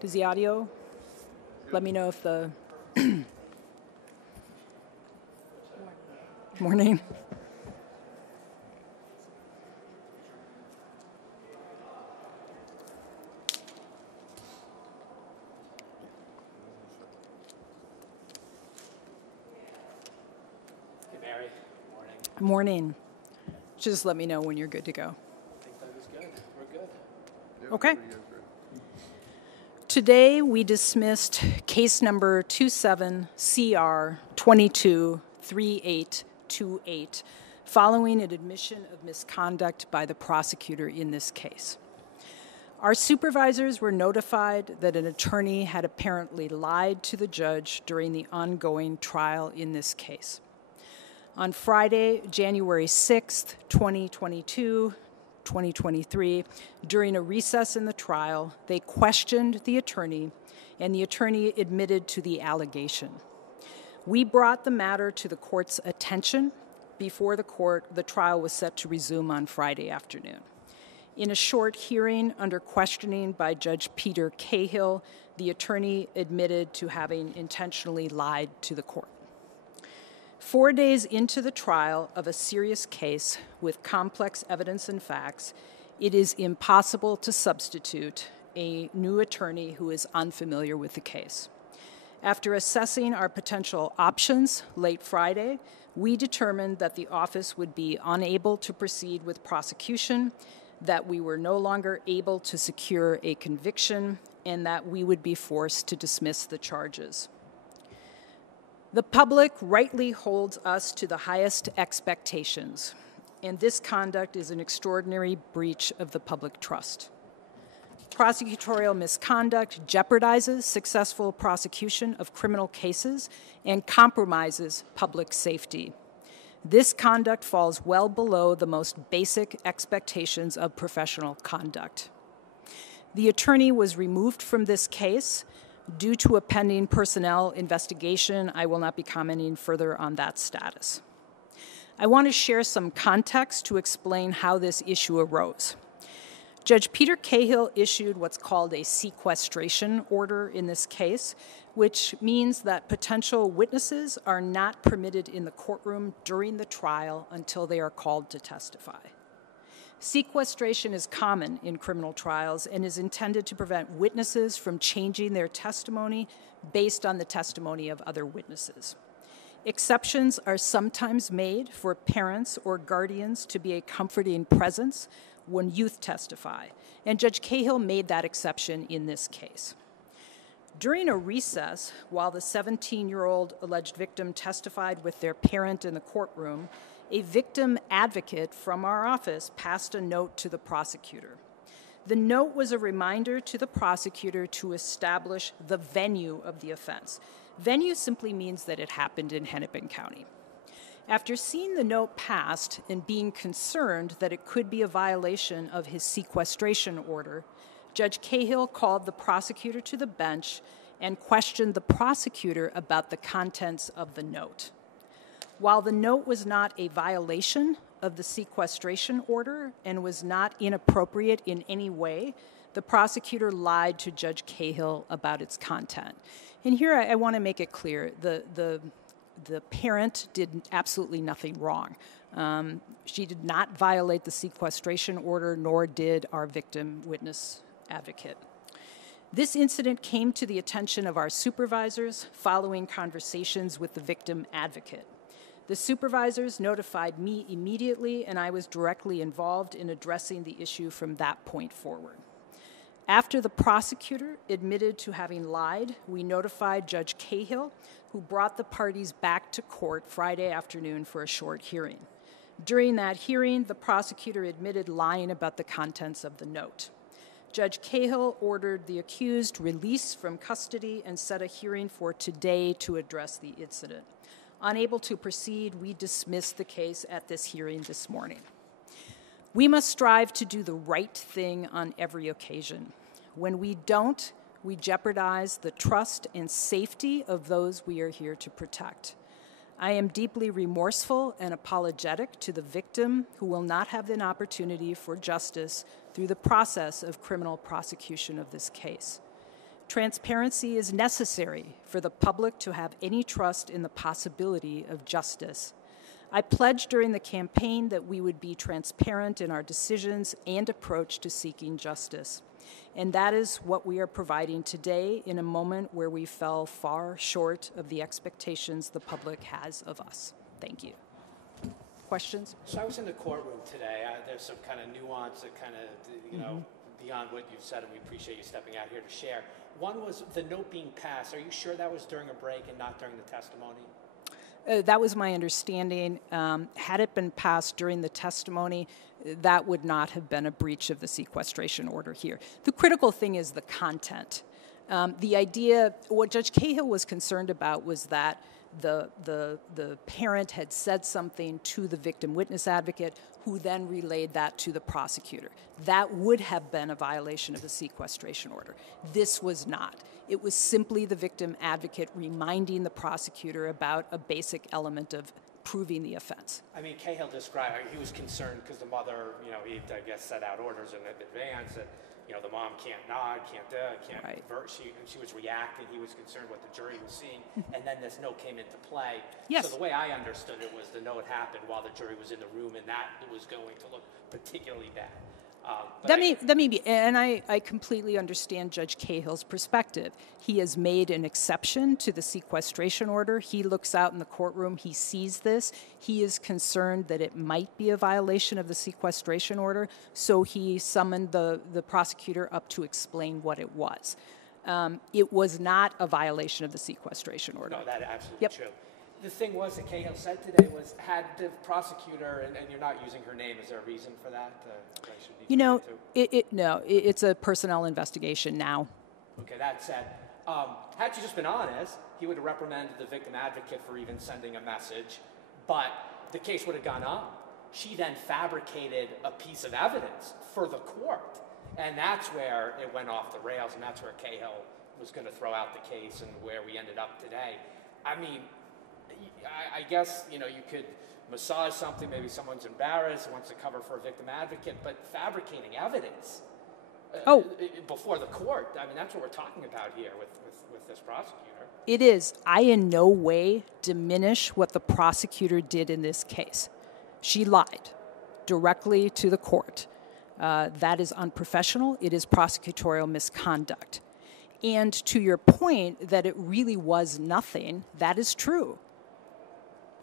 Does the audio? Let me know if the... Morning. Hey, Mary. Morning. Morning. Just let me know when you're good to go. I think that is good. We're good. Okay. Today we dismissed case number 27CR223828 following an admission of misconduct by the prosecutor in this case. Our supervisors were notified that an attorney had apparently lied to the judge during the ongoing trial in this case. On Friday, January 6th, 2023, during a recess in the trial, they questioned the attorney, and the attorney admitted to the allegation. We brought the matter to the court's attention before the trial was set to resume on Friday afternoon. In a short hearing under questioning by Judge Peter Cahill, the attorney admitted to having intentionally lied to the court. 4 days into the trial of a serious case with complex evidence and facts, it is impossible to substitute a new attorney who is unfamiliar with the case. After assessing our potential options late Friday, we determined that the office would be unable to proceed with prosecution, that we were no longer able to secure a conviction, and that we would be forced to dismiss the charges. The public rightly holds us to the highest expectations, and this conduct is an extraordinary breach of the public trust. Prosecutorial misconduct jeopardizes successful prosecution of criminal cases and compromises public safety. This conduct falls well below the most basic expectations of professional conduct. The attorney was removed from this case due to a pending personnel investigation. I will not be commenting further on that status. I want to share some context to explain how this issue arose. Judge Peter Cahill issued what's called a sequestration order in this case, which means that potential witnesses are not permitted in the courtroom during the trial until they are called to testify. Sequestration is common in criminal trials and is intended to prevent witnesses from changing their testimony based on the testimony of other witnesses. Exceptions are sometimes made for parents or guardians to be a comforting presence when youth testify, and Judge Cahill made that exception in this case. During a recess, while the 17-year-old alleged victim testified with their parent in the courtroom, a victim advocate from our office passed a note to the prosecutor. The note was a reminder to the prosecutor to establish the venue of the offense. Venue simply means that it happened in Hennepin County. After seeing the note passed and being concerned that it could be a violation of his sequestration order, Judge Cahill called the prosecutor to the bench and questioned the prosecutor about the contents of the note. While the note was not a violation of the sequestration order and was not inappropriate in any way, the prosecutor lied to Judge Cahill about its content. And here I want to make it clear, the parent did absolutely nothing wrong. She did not violate the sequestration order, nor did our victim witness advocate. This incident came to the attention of our supervisors following conversations with the victim advocate. The supervisors notified me immediately, and I was directly involved in addressing the issue from that point forward. After the prosecutor admitted to having lied, we notified Judge Cahill, who brought the parties back to court Friday afternoon for a short hearing. During that hearing, the prosecutor admitted lying about the contents of the note. Judge Cahill ordered the accused released from custody and set a hearing for today to address the incident. Unable to proceed, we dismissed the case at this hearing this morning. We must strive to do the right thing on every occasion. When we don't, we jeopardize the trust and safety of those we are here to protect. I am deeply remorseful and apologetic to the victim who will not have an opportunity for justice through the process of criminal prosecution of this case. Transparency is necessary for the public to have any trust in the possibility of justice. I pledged during the campaign that we would be transparent in our decisions and approach to seeking justice. And that is what we are providing today in a moment where we fell far short of the expectations the public has of us. Thank you. Questions? So I was in the courtroom today. There's some kind of nuance that kind of, beyond what you've said, and we appreciate you stepping out here to share. One was the note being passed. Are you sure that was during a break and not during the testimony? That was my understanding. Had it been passed during the testimony, that would not have been a breach of the sequestration order here. The critical thing is the content. The idea, what Judge Cahill was concerned about was that the parent had said something to the victim witness advocate, who then relayed that to the prosecutor. That would have been a violation of the sequestration order. This was not. It was simply the victim advocate reminding the prosecutor about a basic element of proving the offense. I mean, Cahill described, he was concerned because the mother, he, I guess, set out orders in advance that, the mom can't nod, can't right. convert. She was reacting. He was concerned what the jury was seeing. And then this note came into play. Yes. So the way I understood it was the note happened while the jury was in the room, and that was going to look particularly bad. That may be, and I completely understand Judge Cahill's perspective. He has made an exception to the sequestration order. He looks out in the courtroom, he sees this. He is concerned that it might be a violation of the sequestration order, so he summoned the prosecutor up to explain what it was. It was not a violation of the sequestration order. No, that's absolutely Yep. true. The thing was that Cahill said today was, had the prosecutor, and you're not using her name, is there a reason for that? It's a personnel investigation now. Okay, that said, had she just been honest, he would have reprimanded the victim advocate for even sending a message, but the case would have gone up. She then fabricated a piece of evidence for the court, and that's where it went off the rails, and that's where Cahill was going to throw out the case and where we ended up today. I mean, I guess, you could massage something, maybe someone's embarrassed, wants to cover for a victim advocate, but fabricating evidence before the court, I mean, that's what we're talking about here with this prosecutor. It is. I in no way diminish what the prosecutor did in this case. She lied directly to the court. That is unprofessional. It is prosecutorial misconduct. And to your point that it really was nothing, that is true.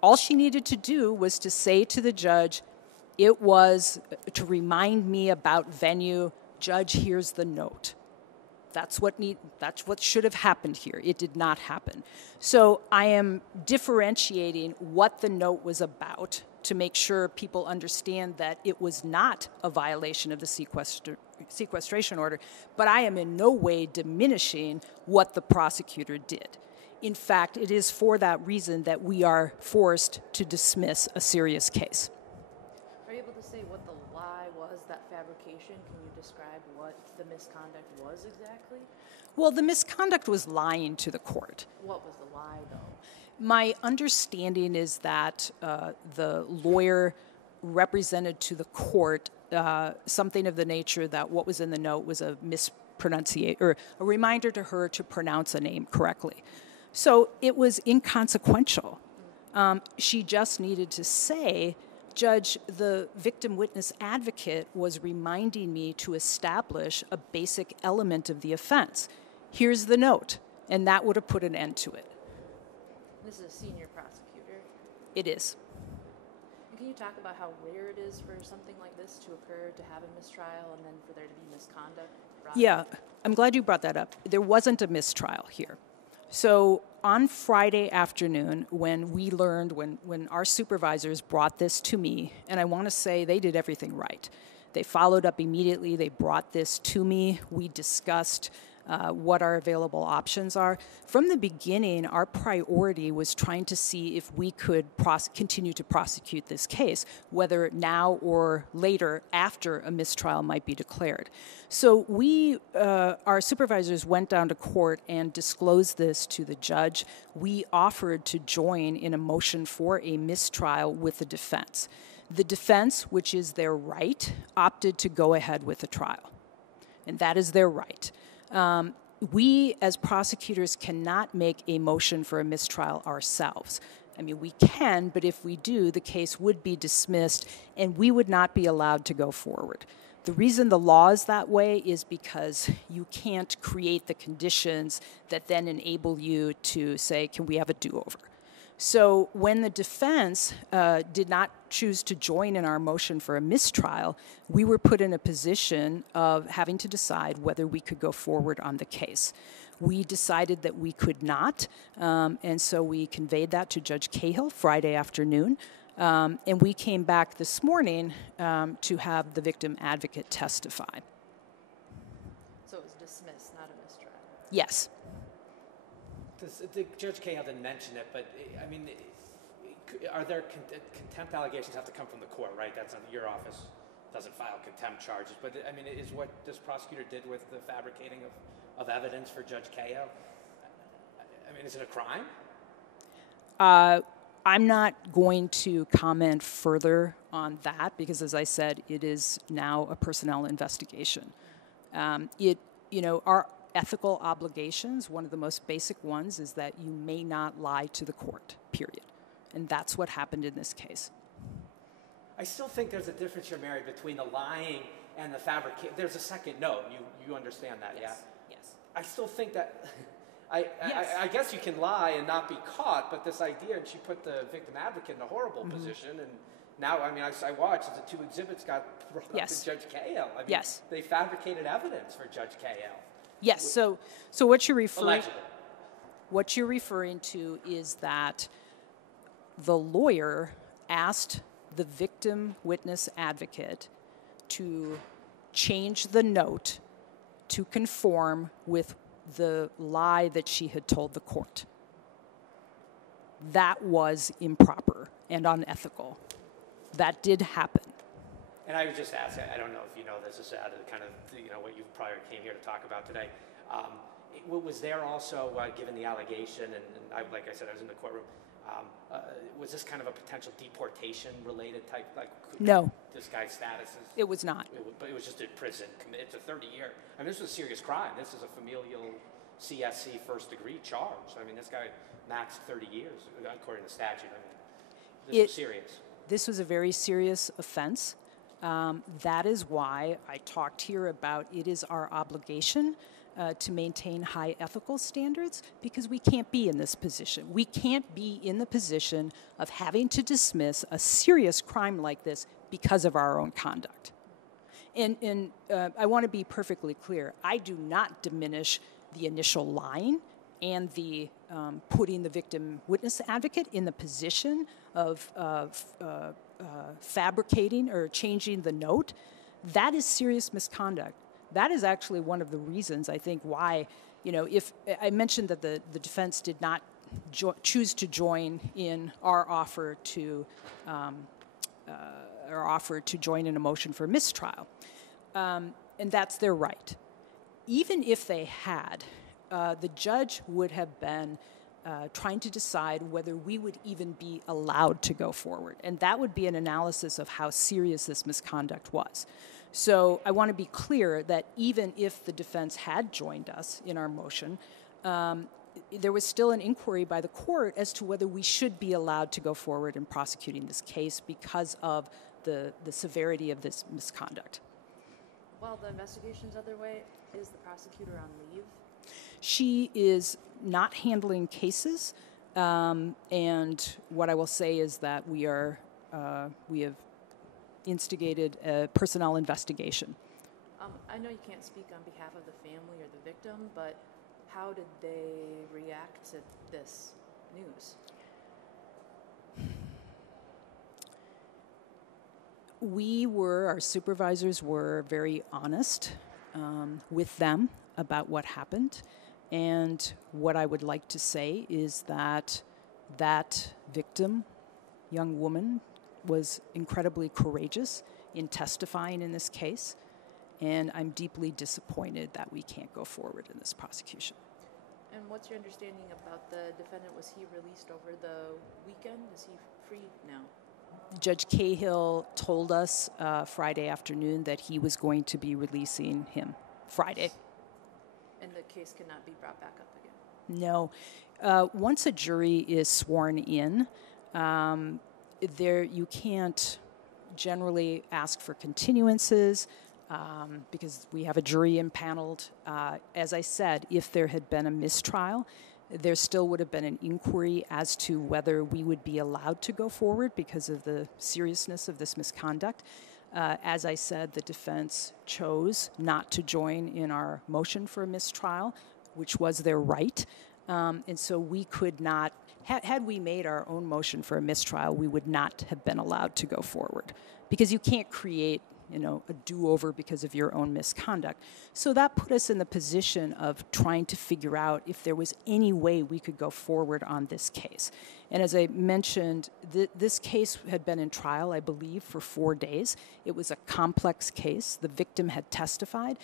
All she needed to do was to say to the judge, it was to remind me about venue. Judge, here's the note. That's what should have happened here. It did not happen. So I am differentiating what the note was about to make sure people understand that it was not a violation of the sequestration order, but I am in no way diminishing what the prosecutor did. In fact, it is for that reason that we are forced to dismiss a serious case. Are you able to say what the lie was, that fabrication? Can you describe what the misconduct was exactly? Well, the misconduct was lying to the court. What was the lie, though? My understanding is that the lawyer represented to the court something of the nature that what was in the note was a mispronunciation, or a reminder to her to pronounce a name correctly. So it was inconsequential. She just needed to say, Judge, the victim witness advocate was reminding me to establish a basic element of the offense. Here's the note. And that would have put an end to it. This is a senior prosecutor. It is. And can you talk about how rare it is for something like this to occur, to have a mistrial, and then for there to be misconduct? Yeah, I'm glad you brought that up. There wasn't a mistrial here. So on Friday afternoon, when we learned, when our supervisors brought this to me, and I want to say they did everything right. They followed up immediately. They brought this to me. We discussed what our available options are. From the beginning, our priority was trying to see if we could continue to prosecute this case, whether now or later after a mistrial might be declared. So our supervisors went down to court and disclosed this to the judge. We offered to join in a motion for a mistrial with the defense. The defense, which is their right, opted to go ahead with the trial. And that is their right. We, as prosecutors, cannot make a motion for a mistrial ourselves. I mean, we can, but if we do, the case would be dismissed and we would not be allowed to go forward. The reason the law is that way is because you can't create the conditions that then enable you to say, can we have a do-over? So when the defense did not choose to join in our motion for a mistrial, we were put in a position of having to decide whether we could go forward on the case. We decided that we could not, and so we conveyed that to Judge Cahill Friday afternoon, and we came back this morning to have the victim advocate testify. So it was dismissed, not a mistrial? Yes. Judge Cahill didn't mention it, but I mean, are there contempt allegations have to come from the court, right? That's your office doesn't file contempt charges, but I mean, is what this prosecutor did with the fabricating of evidence for Judge Cahill? I mean, is it a crime? I'm not going to comment further on that because, as I said, it is now a personnel investigation. Our ethical obligations, one of the most basic ones is that you may not lie to the court, period. And that's what happened in this case. I still think there's a difference, you're married, between the lying and the fabrication. There's a second note. You understand that, yes. yeah? Yes. I still think that, I guess you can lie and not be caught, but this idea, and she put the victim advocate in a horrible position, and now, I mean, I watched as the two exhibits got brought up to Judge Cahill. I mean, they fabricated evidence for Judge Cahill. Yes, so what you're referring to is that the lawyer asked the victim witness advocate to change the note to conform with the lie that she had told the court. That was improper and unethical. That did happen. And I would just ask, I don't know if you know this, is out of kind of, what you probably came here to talk about today. Was there also, given the allegation, and like I said, I was in the courtroom, was this kind of a potential deportation-related type, like no. This guy's status is? It was not. But it was just in prison. It's a 30-year. I mean, this was a serious crime. This is a familial CSC first-degree charge. I mean, this guy maxed 30 years, according to statute. I mean, this was serious. This was a very serious offense. That is why I talked here about it is our obligation to maintain high ethical standards, because we can't be in this position. We can't be in the position of having to dismiss a serious crime like this because of our own conduct. And I want to be perfectly clear. I do not diminish the initial lying and the putting the victim witness advocate in the position of fabricating or changing the note. That is serious misconduct. That is actually one of the reasons, I think, why, if I mentioned that the defense did not choose to join in our offer to join in a motion for mistrial, and that's their right. Even if they had, the judge would have been trying to decide whether we would even be allowed to go forward, and that would be an analysis of how serious this misconduct was. So I want to be clear that even if the defense had joined us in our motion, there was still an inquiry by the court as to whether we should be allowed to go forward in prosecuting this case because of the severity of this misconduct. While the investigation's underway, is the prosecutor on leave? She is not handling cases, and what I will say is that we have instigated a personnel investigation. I know you can't speak on behalf of the family or the victim, but how did they react to this news? Our supervisors were very honest with them about what happened. And what I would like to say is that victim, young woman, was incredibly courageous in testifying in this case. And I'm deeply disappointed that we can't go forward in this prosecution. And what's your understanding about the defendant? Was he released over the weekend? Is he free now? Judge Cahill told us Friday afternoon that he was going to be releasing him Friday. And the case cannot be brought back up again? No. Once a jury is sworn in, you can't generally ask for continuances because we have a jury impaneled. As I said, if there had been a mistrial, there still would have been an inquiry as to whether we would be allowed to go forward because of the seriousness of this misconduct. As I said, the defense chose not to join in our motion for a mistrial, which was their right. And so we could not, had we made our own motion for a mistrial, we would not have been allowed to go forward because you can't create, a do-over because of your own misconduct. So that put us in the position of trying to figure out if there was any way we could go forward on this case. And as I mentioned, this case had been in trial, I believe, for 4 days. It was a complex case. The victim had testified.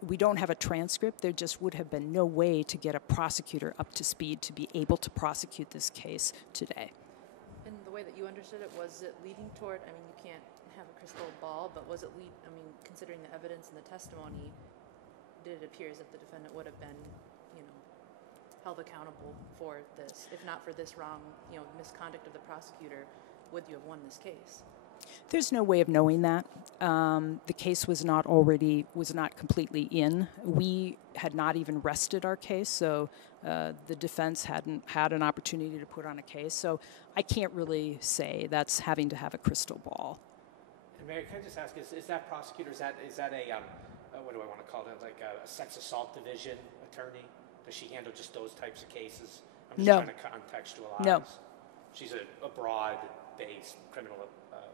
We don't have a transcript. There just would have been no way to get a prosecutor up to speed to be able to prosecute this case today. And the way that you understood it, was it leading toward, you can't have a crystal ball, but was it considering the evidence and the testimony, did it appear as if the defendant would have been, held accountable for this? If not for this wrong, misconduct of the prosecutor, would you have won this case? There's no way of knowing that. The case was not completely in. We had not even rested our case, so the defense hadn't had an opportunity to put on a case. So I can't really say. That's having to have a crystal ball. And Mary, can I just ask, is that prosecutor, is that a, what do I want to call it, like a sex assault division attorney? Does she handle just those types of cases? I'm just trying to contextualize. No. She's a broad-based criminal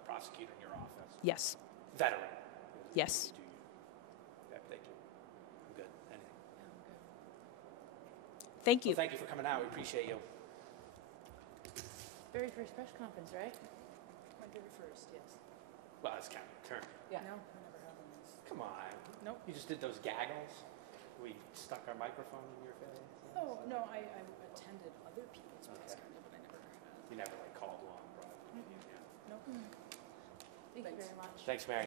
prosecutor in your office? Yes. Veteran? Yes. Yeah, thank you. I'm good. Anything? Yeah, I'm good. Thank you. Well, thank you for coming out. We appreciate you. Very first press conference, right? My very first, yes. Well, that's kind of a turn. Yeah. No, I never have one. Come on. Nope. You just did those gaggles? We stuck our microphone in your face? Oh, no, I attended other people's press conferences, but I never You never, called one, bro. Yeah. Nope. Thank you very much. Thanks, Mary.